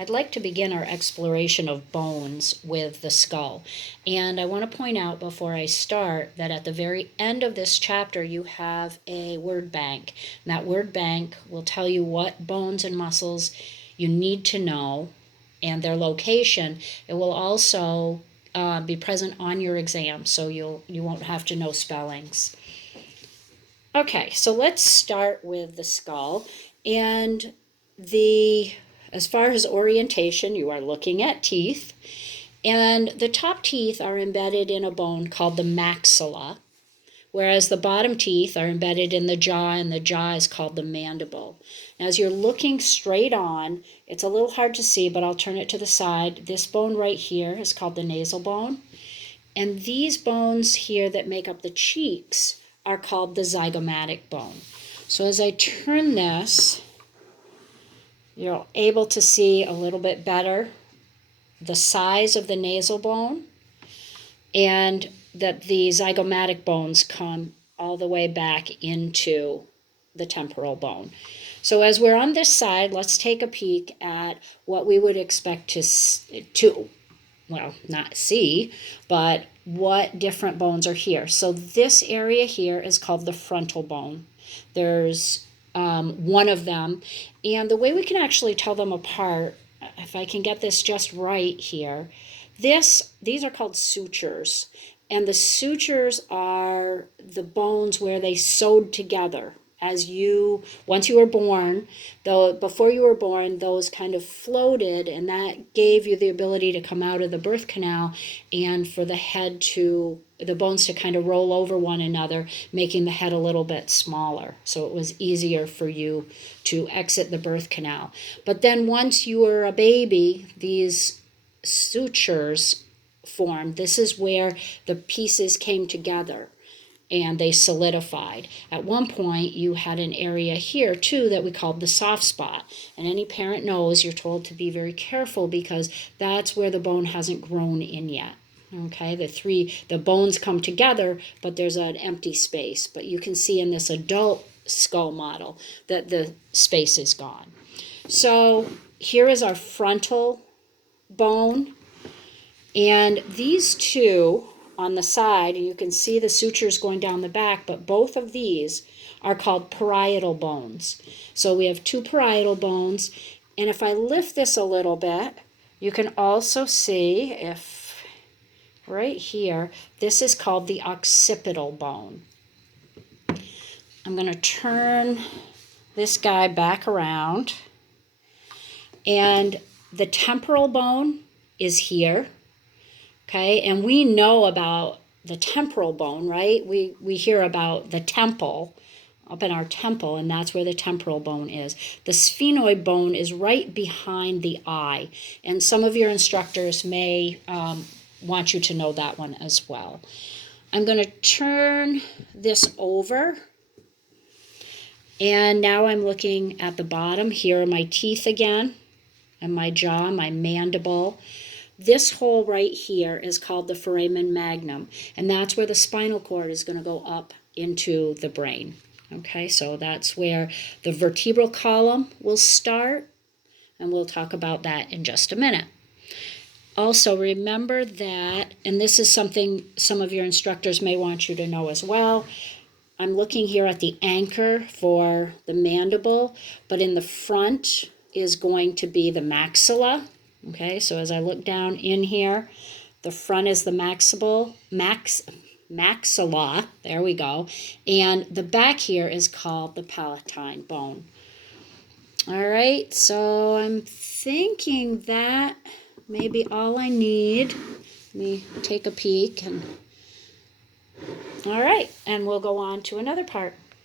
I'd like to begin our exploration of bones with the skull. And I want to point out before I start that at the very end of this chapter you have a word bank. And that word bank will tell you what bones and muscles you need to know and their location. It will also be present on your exam, so you won't have to know spellings. Okay, so let's start with the skull. And as far as orientation, you are looking at teeth. And the top teeth are embedded in a bone called the maxilla, whereas the bottom teeth are embedded in the jaw, and the jaw is called the mandible. Now, as you're looking straight on, it's a little hard to see, but I'll turn it to the side. This bone right here is called the nasal bone. And these bones here that make up the cheeks are called the zygomatic bone. So as I turn this, you're able to see a little bit better the size of the nasal bone, and that the zygomatic bones come all the way back into the temporal bone. So as we're on this side, let's take a peek at what we would expect to well, not see, but what different bones are here. So this area here is called the frontal bone. There's one of them, and the way we can actually tell them apart, if I can get this just right here, these are called sutures, and the sutures are the bones where they sewed together. Once you were born, though before you were born, those kind of floated, and that gave you the ability to come out of the birth canal and for the bones to kind of roll over one another, making the head a little bit smaller. So it was easier for you to exit the birth canal. But then once you were a baby, these sutures formed. This is where the pieces came together and they solidified. At one point, you had an area here, too, that we called the soft spot. And any parent knows you're told to be very careful because that's where the bone hasn't grown in yet. Okay, the bones come together, but there's an empty space. But you can see in this adult skull model that the space is gone. So here is our frontal bone. And these two on the side, and you can see the sutures going down the back, but both of these are called parietal bones. So we have two parietal bones, and if I lift this a little bit, you can also see if right here, this is called the occipital bone. I'm going to turn this guy back around, and the temporal bone is here. Okay, and we know about the temporal bone, right? We hear about the temple, up in our temple, and that's where the temporal bone is. The sphenoid bone is right behind the eye, and some of your instructors may want you to know that one as well. I'm going to turn this over, and now I'm looking at the bottom. Here are my teeth again, and my jaw, my mandible. This hole right here is called the foramen magnum, and that's where the spinal cord is going to go up into the brain. Okay, so that's where the vertebral column will start, and we'll talk about that in just a minute. Also, remember that, and this is something some of your instructors may want you to know as well, I'm looking here at the anchor for the mandible, but in the front is going to be the maxilla. Okay, so as I look down in here, the front is the maxilla, there we go, and the back here is called the palatine bone. All right, so I'm thinking that may be all I need. Let me take a peek. All right, and we'll go on to another part.